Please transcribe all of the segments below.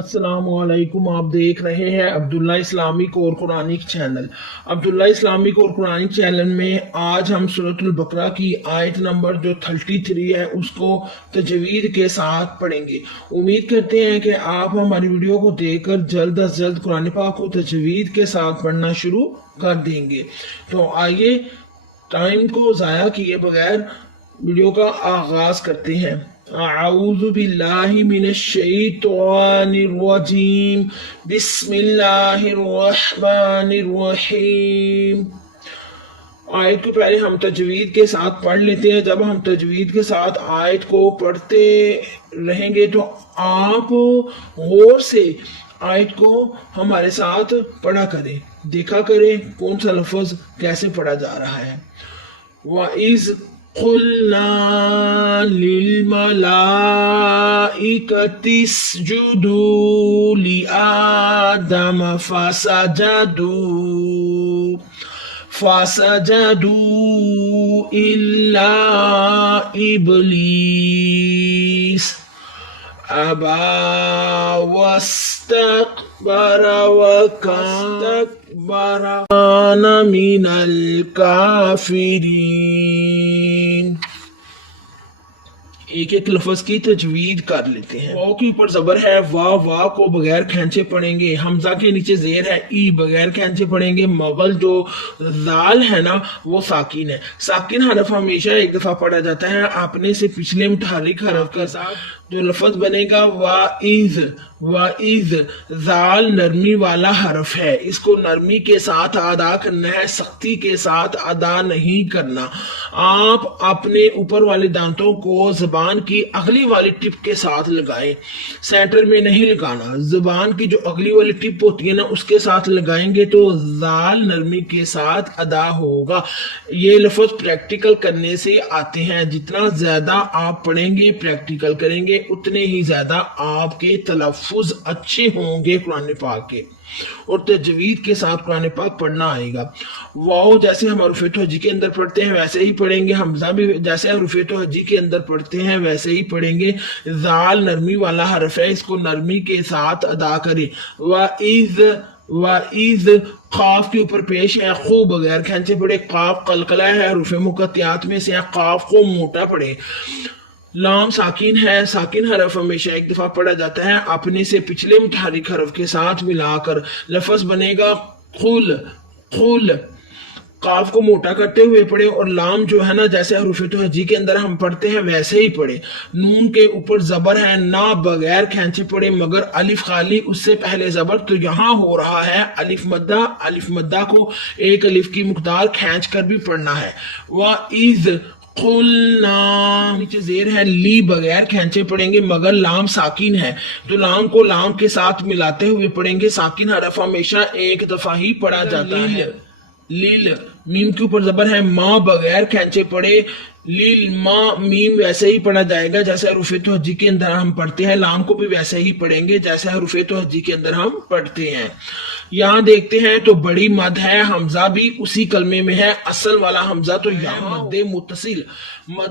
अस्सलाम वालेकुम। आप देख रहे हैं अब्दुल्ला इस्लामिक और कुरानिक चैनल। अब्दुल्ला इस्लामिक और कुरानिक चैनल में आज हम सूरतुल बकरा की आयत नंबर जो 33 है उसको तजवीद के साथ पढ़ेंगे। उम्मीद करते हैं कि आप हमारी वीडियो को देखकर जल्द अज जल्द कुरान पाक को तजवीद के साथ पढ़ना शुरू कर देंगे। तो आइए टाइम को ज़ाया किए बगैर वीडियो का आगाज करते हैं। अऊज़ु बिल्लाहि मिनश शैतानिर रजीम, बिस्मिल्लाहिर रहमानिर रहीम। आयत को पहले हम तजवीद के साथ पढ़ लेते हैं। जब हम तजवीद के साथ आयत को पढ़ते रहेंगे तो आप गौर से आयत को हमारे साथ पढ़ा करें, देखा करें कौन सा लफ्ज कैसे पढ़ा जा रहा है। वाइज़ क़ुल्ना लिल-मलाइकति इसजुदू लिआदम फसजदू इल्ला इब्लीस अबा वस्तकबर काना मिनल काफिरीन। एक एक लफ्ज की तजवीद कर लेते हैं। वाव के ऊपर जबर है, वाह को बगैर खींचे पढ़ेंगे। हमजा के नीचे जेर है, ई बगैर खींचे पढ़ेंगे। मगल जो जाल है ना वो साकिन है। साकिन हरफ हमेशा एक दफा पढ़ा जाता है अपने से पिछले मुतहर्रिक हरफ के साथ। जो लफ्ज बनेगा वाइज जाल नरमी वाला हरफ है, इसको नरमी के साथ अदा करना है, सख्ती के साथ अदा नहीं करना। आप अपने ऊपर वाले दांतों को जुबान की अगली वाली टिप के साथ लगाएं, सेंटर में नहीं लगाना। जुबान की जो अगली वाली टिप होती है ना उसके साथ लगाएंगे तो जाल नरमी के साथ अदा होगा। ये लफ्ज प्रैक्टिकल करने से आते हैं। जितना ज्यादा आप पढ़ेंगे प्रैक्टिकल करेंगे उतने ही ज्यादा आपके तलफ्फुज अच्छे होंगे कुरान पाक के और तजवीद के साथ कुरान पाक पढ़ना आएगा। वाओ जैसे हम हरूफ तोहजी के अंदर पढ़ते हैं वैसे ही पढ़ेंगे। हमजा भी जैसे हरूफ तोहजी के अंदर पढ़ते हैं वैसे ही पढ़ेंगे। जाल नरमी वाला हरफ है, इसको नरमी के साथ अदा करें। वाइज काफ के ऊपर पेश है, खो बगैर खींचे पड़े। काफ कलकला है, हरूफ मुकत्तियात में से है, काफ को मोटा पड़े। लाम साकिन है, साकिन हरफ हमेशा एक दफा पढ़ा जाता है अपने से पिछले मुतहर्रिक हरफ के साथ मिलाकर। लफ्ज बनेगा खुल। काफ को मोटा करते हुए पढ़े और लाम जो है ना जैसे हरूफ तोहजी के अंदर हम पढ़ते हैं वैसे ही पढ़े। नून के ऊपर जबर है, ना बगैर खींचे पड़े मगर अलिफ खाली उससे पहले जबर। तो यहाँ हो रहा है अलिफ मद्दा को एक अलिफ की मुकदार खींच कर भी पढ़ना है। वाइज़ कुल्ना नीचे जेर है, ली बगैर खींचे पढ़ेंगे मगर लाम साकिन है तो लाम को लाम के साथ मिलाते हुए पढ़ेंगे। साकिन हरफ हमेशा एक दफा ही पढ़ा जाता है। लील मीम के ऊपर जबर है, माँ बगैर खींचे पढ़े। लील माँ मीम वैसे ही पढ़ा जाएगा जैसे हरूफ तोहजी के अंदर हम पढ़ते हैं। लाम को भी वैसे ही पढ़ेंगे जैसे हरूफ तोहजी के अंदर हम पढ़ते हैं। यहाँ देखते हैं तो बड़ी मद है, हमजा भी उसी कलमे में है असल वाला हमजा। तो यहाँ मद्दे मुतसिल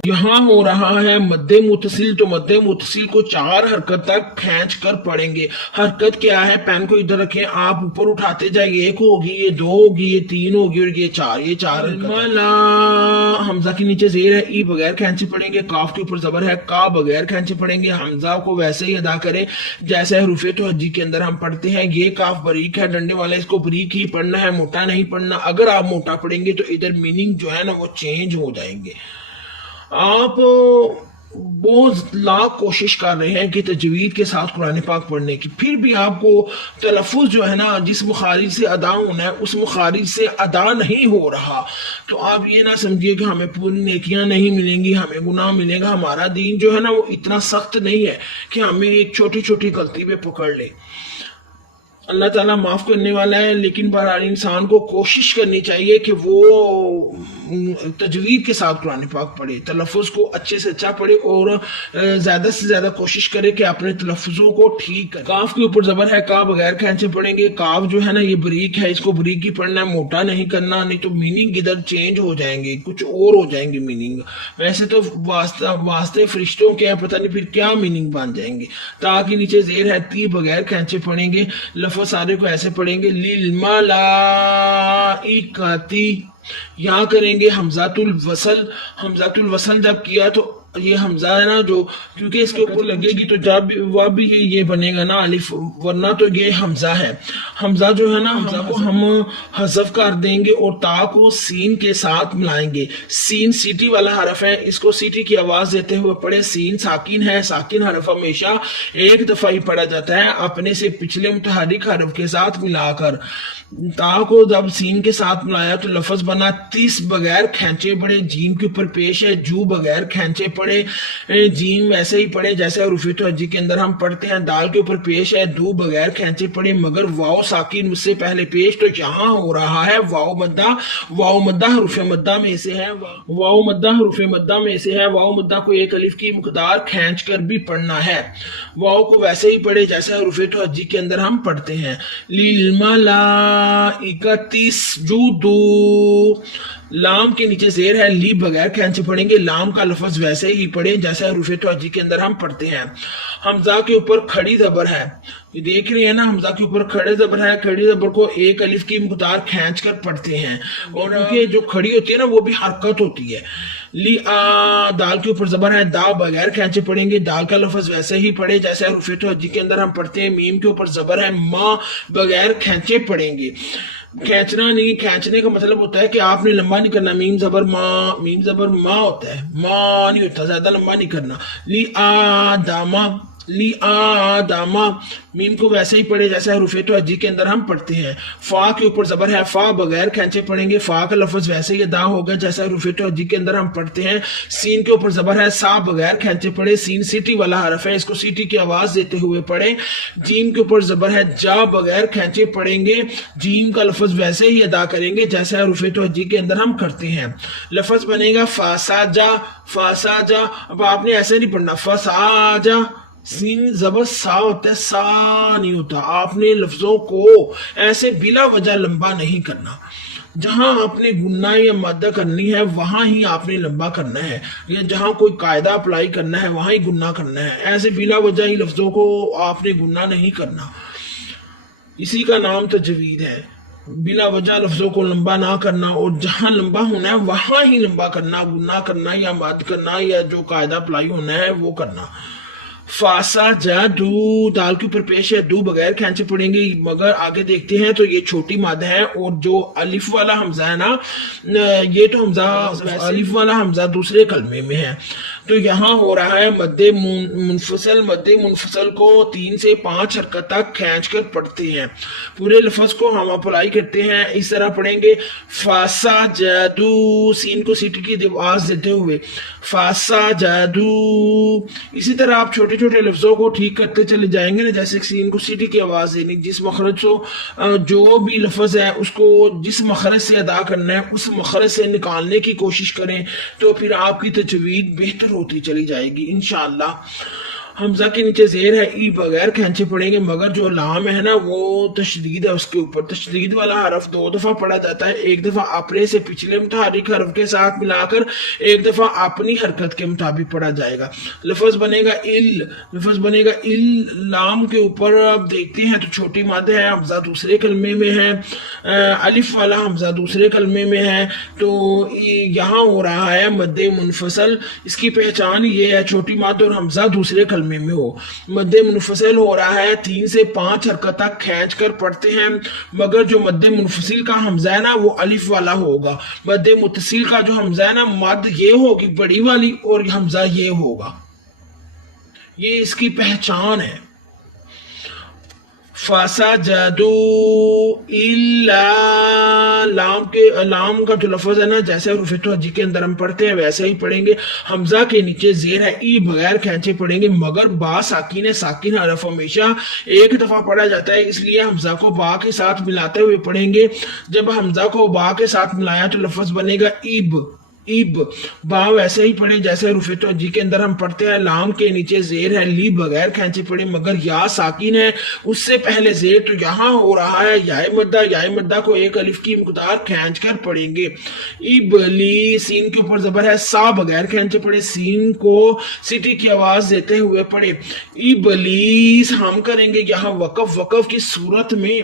यहाँ हो रहा है मद्दे मुतसिल। तो मद्दे मुतसिल को 4 हरकत तक खींच कर पढ़ेंगे। हरकत क्या है, पेन को इधर रखें, आप ऊपर उठाते जाइए। 1 होगी, ये 2 होगी, ये 3 होगी और ये 4 हमजा के नीचे जेर है, ई बगैर खींचे पढ़ेंगे। काफ के ऊपर जबर है, का बगैर खींचे पढ़ेंगे। हमजा को वैसे ही अदा करें जैसे हरूफ तोहजी के अंदर हम पढ़ते हैं। ये काफ बरीक है डंडे वाला, इसको बरीक ही पढ़ना है, मोटा नहीं पढ़ना। अगर आप मोटा पढ़ेंगे तो इधर मीनिंग जो है ना वो चेंज हो जाएंगे। आप बहुत लाख कोशिश कर रहे हैं कि तजवीद के साथ कुरान पाक पढ़ने की, फिर भी आपको तलफ्फुज जो है ना जिस मुखारिज से अदा होना है उस मुखारिज से अदा नहीं हो रहा तो आप ये ना समझिए कि हमें पूरी नेकियां नहीं मिलेंगी, हमें गुनाह मिलेगा। हमारा दीन जो है ना वो इतना सख्त नहीं है कि हमें एक छोटी छोटी गलती पे पकड़ ले। اللہ ताला माफ करने वाला है, लेकिन बहरहाल इंसान को कोशिश करनी चाहिए कि वो तजवीद के साथ कुरान पाक पढ़े, तलफ़ुज़ को अच्छे से अच्छा पढ़े और ज़्यादा से ज़्यादा कोशिश करे कि अपने तलफ़ुज़ों को ठीक करे। काफ के ऊपर ज़बर है, का बगैर खैंचे पढ़ेंगे। काफ जो है ना ये बरीक है, इसको बरीक ही पढ़ना है, मोटा नहीं करना, नहीं तो मीनिंग इधर चेंज हो जाएंगे, कुछ और हो जाएंगे मीनिंग। वैसे तो वास्ते फरिश्तों के हैं, पता नहीं फिर क्या मीनिंग बन जाएंगे। ताकि नीचे जेर है, ती बगैर खैंचे पढ़ेंगे। लफ्ज़ सारे को ऐसे पढ़ेंगे, लिल मलाइकती, यहाँ करेंगे हमजातुल वसल। हमजातुल वसल जब किया तो ये हमजा है ना जो, क्योंकि इसके ऊपर लगेगी तो जब वह भी ये बनेगा ना अलिफ, वरना तो ये हमजा है। हमजा जो है ना, हमजा को हम हज़फ कर देंगे और ता को सीन के साथ मिलाएंगे। सीन सीटी वाला हरफ है, इसको सीटी की आवाज देते हुए पढ़े। सीन साकिन है, साकिन हरफ हमेशा एक दफा ही पढ़ा जाता है अपने से पिछले मुतहरिक हरफ के साथ मिलाकर। ता को जब सीन के साथ मिलाया तो लफ्ज बना 30 बगैर खैंचे पड़े। जीम के ऊपर पेश है, जू बगैर खैंचे पड़े। जीम वैसे ही पड़े जैसे हरूफ तहज्जी के अंदर हम पढ़ते हैं। दाल के ऊपर पेश है, दू बगैर खैंचे पड़े। मगर वाओ साकिन मुझसे पहले पेश, तो यहाँ हो रहा है वाओ मद्दा। वाओ मद्दा हरूफ मद्दा में से है, वाओ मद्दा हरूफ मद्दा में से है। वाओ मद्दा को एक अलिफ की मुकदार खींच कर भी पढ़ना है। वाओ को वैसे ही पढ़े जैसे हरूफ तहज्जी के अंदर हम पढ़ते हैं। लिल मलाइकतिस जुदू, लाम के नीचे जेर है, ली बगैर खैंचे पढ़ेंगे। लाम का लफ्ज वैसे ही पढ़े जैसे हरूफ तवज्जी के अंदर हम पढ़ते हैं। हमजा के ऊपर खड़ी जबर है, ये देख रहे हैं ना, हमजा के ऊपर खड़े जबर है। खड़ी जबर को एक अलिफ की मुकदार खींच कर पढ़ते हैं और उनके जो खड़ी होती है ना वो भी हरकत होती है। ली आ, दाल के ऊपर जबर है, दा बगैर खैंचे पढ़ेंगे। दाल का लफ्ज वैसे ही पढ़े जैसे हरूफ तवज्जी के अंदर हम पढ़ते हैं। मीम के ऊपर जबर है, माँ बगैर खैंचे पढ़ेंगे। खींचना नहीं, खींचने का मतलब होता है कि आपने लंबा नहीं करना। मीम जबर माँ, मीम जबर माँ होता है, माँ नहीं होता, ज्यादा लंबा नहीं करना। ली आ दामा, ली आ दामा, मीम को वैसे ही पढ़े जैसे हरूफ तवज्जी के अंदर हम पढ़ते हैं। फा के ऊपर जबर है, फा बगैर खैंचे पढ़ेंगे। फा का लफ्ज वैसे ही अदा होगा जैसे हरूफ तवज्जी के अंदर हम पढ़ते हैं। सीन के ऊपर जबर है, सा बगैर खैंचे पढ़े। सीन सीटी वाला हरफ है, इसको सीटी की आवाज देते हुए पढ़े। जीम के ऊपर जबर है, जा बगैर खैंचे पढ़ेंगे। जीम का लफ्ज वैसे ही अदा करेंगे जैसे हरूफ तवज्जी के अंदर हम करते हैं। लफ्ज बनेगा फासाजा, फासाजा। अब आपने ऐसे नहीं पढ़ना फसाजा, सीन जबर सा होता है, सा नहीं होता। आपने लफ्जों को ऐसे बिला वजह लंबा नहीं करना। जहां आपने गुन्ना या मादा करनी है वहां ही आपने लंबा करना है, या जहां कोई कायदा अप्लाई करना है वहां ही गुन्ना करना है। ऐसे बिला वजह ही लफ्जों को आपने गुन्ना नहीं करना, इसी का नाम तजवीद है। बिला वजह लफ्जों को लंबा ना करना और जहां लंबा होना है वहां ही लंबा करना, गुन्ना करना या मद करना या जो कायदा अप्लाई होना है वो करना। फासा जादू, दाल के ऊपर पेश है, दू बगैर खैंचे पड़ेंगे। मगर आगे देखते हैं तो ये छोटी मद है और जो अलिफ वाला हमजा है ना, ये तो हमजा अलिफ वाला हमजा दूसरे कलमे में है। तो यहाँ हो रहा है मद्दे मुनफसल। मद्दे मुनफसल को 3 से 5 हरकत तक खींच कर पढ़ते हैं। पूरे लफ्ज को हम अप्लाई करते हैं, इस तरह पढ़ेंगे फासा जादू, सीन को सीटी की आवाज देते हुए फासा जादू। इसी तरह आप छोटे छोटे लफ्जों को ठीक करते चले जाएंगे ना, जैसे सीन को सीटी की आवाज देनी, जिस मखरज को जो भी लफ्ज है उसको जिस मखरज से अदा करना है उस मखरज से निकालने की कोशिश करें, तो फिर आपकी तजवीद बेहतर होती चली जाएगी इंशाअल्लाह। हमजा के नीचे जेर है, ई बगैर खैंचे पड़ेंगे। मगर जो लाम है ना वो तशदीद है, उसके ऊपर तशदीद वाला हरफ 2 दफा पढ़ा जाता है। एक दफा अपने से पिछले मुतहरिक हरफ के साथ मिलाकर, एक दफा अपनी हरकत के मुताबिक पढ़ा जाएगा। लफ्ज बनेगा इल, लफ्ज बनेगा इल। लाम के ऊपर अब देखते हैं तो छोटी मादे है, हमजा दूसरे कलमे में है, अलिफ वाला हमजा दूसरे कलमे में है। तो यहाँ हो रहा है मद्दे मुनफसल। इसकी पहचान ये है, छोटी माद और हमजा दूसरे कलमे में हो। मद्दे मुनफसिल हो रहा है, 3 से 5 हरकत तक खींच कर पढ़ते हैं। मगर जो मद्दे मुनफसिल का हमजा है ना वो अलिफ वाला होगा। मद्दे मुतसिल का जो हमजा है ना, मद ये होगी बड़ी वाली और हमजा ये होगा। ये इसकी पहचान है। فسجدوا الا لام کا جو لفظ ہے نا جیسے حروف توجیہ کے اندر ہم پڑھتے ہیں ویسے ہی پڑھیں گے. حمزہ کے نیچے زیر ہے ای بغیر کھینچے پڑھیں گے مگر با ساکن ہے. ساکن حرف ہمیشہ ایک دفعہ پڑھا جاتا ہے اس لیے حمزہ کو با کے ساتھ ملاتے ہوئے پڑھیں گے. جب حمزہ کو با کے ساتھ ملایا تو لفظ بنے گا ایب. ایب با ویسے ہی پڑھیں جیسے حروف توجیہ کے اندر ہم پڑھتے ہیں. لام کے نیچے زیر ہے لی بغیر کھینچے پڑھیں مگر یا ساکن ہے اس سے پہلے زیر تو یہاں ہو رہا ہے یا مدہ. یا مدہ کو ایک الف کی مقدار کھینچ کر پڑھیں گے. ابلی سین کے اوپر زبر ہے سا بغیر کھینچے پڑھیں. سین کو سٹی کی آواز دیتے ہوئے پڑھیں. ابلیس ہم کریں گے یہاا وقف کی صورت میں.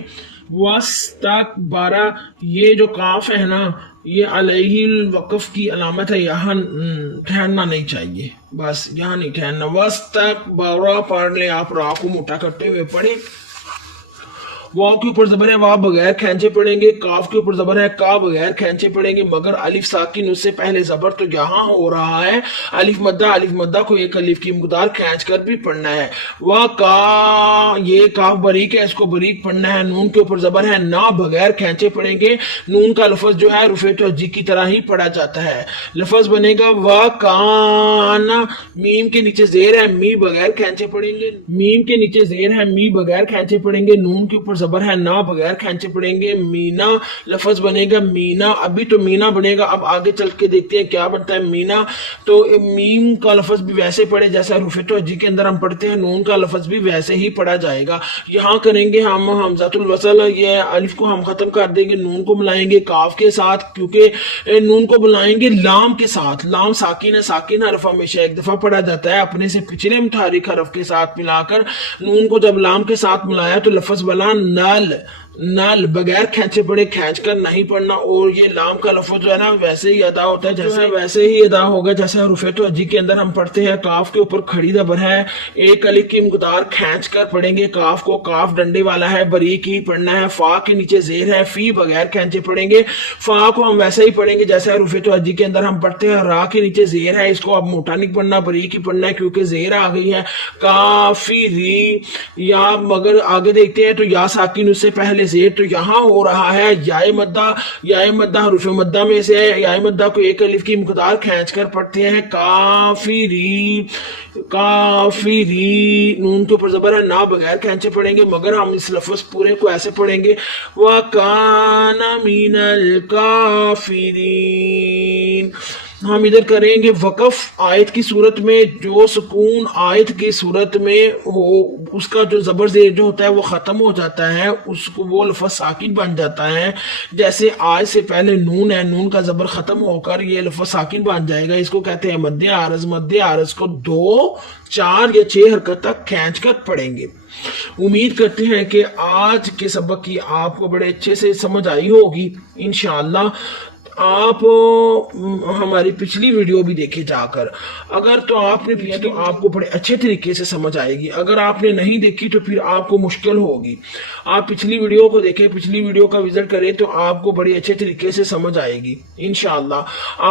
واستکبارا یہ جو کاف ہے نا یہ علیہ الوقف کی علامت ہے. یہاں ٹھہرنا نہیں چاہیے بس یہاں نہیں ٹھہرنا. واستکبارا پڑھ لیں آپ را کو موٹا کرتے ہوئے پڑھیں. واو کے اوپر زبر ہے وا بغیر کھینچے پڑھیں گے. کاف کے اوپر زبر ہے کا بغیر کھینچے پڑھیں گے مگر الف ساکن اس سے پہلے زبر تو یہاں ہو رہا ہے. الف مدہ کو ایک الف کی مقدار کھینچ کر بھی پڑھنا ہے. وا کا یہ کاف بریک ہے اس کو بریک پڑھنا ہے. نون کے اوپر زبر ہے نا بغیر کھینچے پڑھیں گے. نون کا لفظ جو ہے حروف توجیہ کی طرح ہی پڑھا جاتا ہے. لفظ بنے گا وا کان. میم کے نیچے زیر ہے می بغیر کھینچے پڑھیں گے. میم کے نیچے زیر ہے می بغیر کھینچے پڑھیں گے. نون کے اوپر زبر ہے نا بغیر کھینچے پڑیں گے. مینا لفظ بنے گا مینا. ابھی تو مینا بنے گا اب آگے چل کے دیکھتے ہیں کیا بنتا ہے مینا. تو میم کا لفظ بھی ویسے پڑھے جیسے حروف توجیہ کے اندر ہم پڑھتے ہیں. نون کا لفظ بھی ویسے ہی پڑھا جائے گا. یہاں کریں گے ہم حمزۃ الوصل. یہ الف کو ہم ختم کر دیں گے. نون کو ملائیں گے کاف کے ساتھ کیونکہ نون کو بلائیں گے لام کے ساتھ. لام ساکن ہے. ساکن حرف ہمیشہ ایک دفعہ پڑھا جاتا ہے اپنے سے پچھلے متحرک حرف کے ساتھ ملا کر. نون کو جب لام کے ساتھ ملایا تو لفظ بنا نال. نال بغیر کھینچے پڑے کھینچ کر نہیں پڑھنا. اور یہ لام کا لفظ جو ہے نا ویسے ہی ادا ہوتا ہے جیسے ویسے ہی ادا ہوگا جیسے حروف توجیہ کے اندر ہم پڑھتے ہیں. کاف کے اوپر کھڑی زبر ہے ایک الف کی مقدار کھینچ کر پڑھیں گے. کاف کو کاف ڈنڈے والا ہے باریک ہی پڑھنا ہے. فا کے نیچے زیر ہے فی بغیر کھینچے پڑھیں گے. فا کو ہم ویسے ہی پڑھیں گے جیسے حروف توجیہ کے اندر ہم پڑھتے ہیں. را کے نیچے زیر ہے اس کو اب موٹا نہیں پڑھنا باریک ہی پڑھنا ہے کیونکہ زیر آ گئی ہے. کافی ری یا مگر آگے دیکھتے ہیں تو یا ساکن اس سے پہلے زیر تو یہاں ہو رہا ہے. یا مدہ حروف مدہ میں سے ہے. یا مدہ کو ایک الف کی مقدار کھینچ کر پڑھتے ہیں. کافری نون کے اوپر زبر ہے نا بغیر کھینچے پڑھیں گے مگر ہم اس لفظ پورے کو ایسے پڑھیں گے وَكَانَ مِنَ الْكَافِرِينَ. ہم ادھر کریں گے وقف. آیت کی صورت میں جو سکون آیت کی صورت میں ہو اس کا جو زبر زیر جو ہوتا ہے وہ ختم ہو جاتا ہے. اس کو وہ لفظ ساکن بن جاتا ہے. جیسے آیت سے پہلے نون ہے نون کا زبر ختم ہو کر یہ لفظ ساکن بن جائے گا. اس کو کہتے ہیں مد عارض. مد عارض کو 2 4 یا 6 حرکت تک کھینچ کر پڑھیں گے. امید کرتے ہیں کہ آج کے سبق کی آپ کو بڑے اچھے سے سمجھ آئی ہوگی. انشاءاللہ آپ ہماری پچھلی ویڈیو بھی دیکھے جا کر. اگر تو آپ نے کیا تو آپ کو بڑے اچھے طریقے سے سمجھ آئے گی. اگر آپ نے نہیں دیکھی تو پھر آپ کو مشکل ہوگی. آپ پچھلی ویڈیو کو دیکھیں پچھلی ویڈیو کا وزٹ کریں تو آپ کو بڑے اچھے طریقے سے سمجھ آئے گی. انشاءاللہ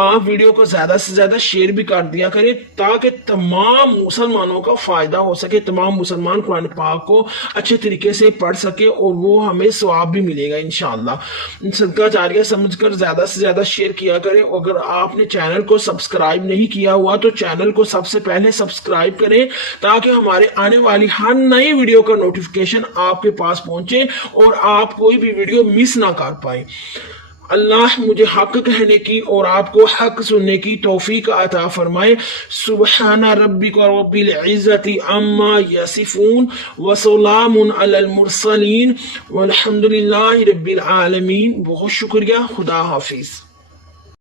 آپ ویڈیو کو زیادہ سے زیادہ شیئر بھی کر دیا کریں تاکہ تمام مسلمانوں کا فائدہ ہو سکے. تمام مسلمان قرآن پاک کو اچھے طریقے سے پڑھ سکے اور وہ ہمیں ثواب بھی ملے گا انشاءاللہ. صدقہ جاریہ سمجھ کر زیادہ سے زیادہ شیئر کیا کریں. اگر آپ نے چینل کو سبسکرائب نہیں کیا ہوا تو چینل کو سب سے پہلے سبسکرائب کریں تاکہ ہمارے آنے والی ہر نئی ویڈیو کا نوٹیفیکیشن آپ کے پاس پہنچے اور آپ کوئی بھی ویڈیو مس نہ کر پائیں. اللہ مجھے حق کہنے کی اور آپ کو حق سننے کی توفیق عطا فرمائے. سبحان ربک رب العزت عما یصفون وسلام علی المرسلین والحمد للہ رب العالمین. بہت شکریہ. خدا حافظ.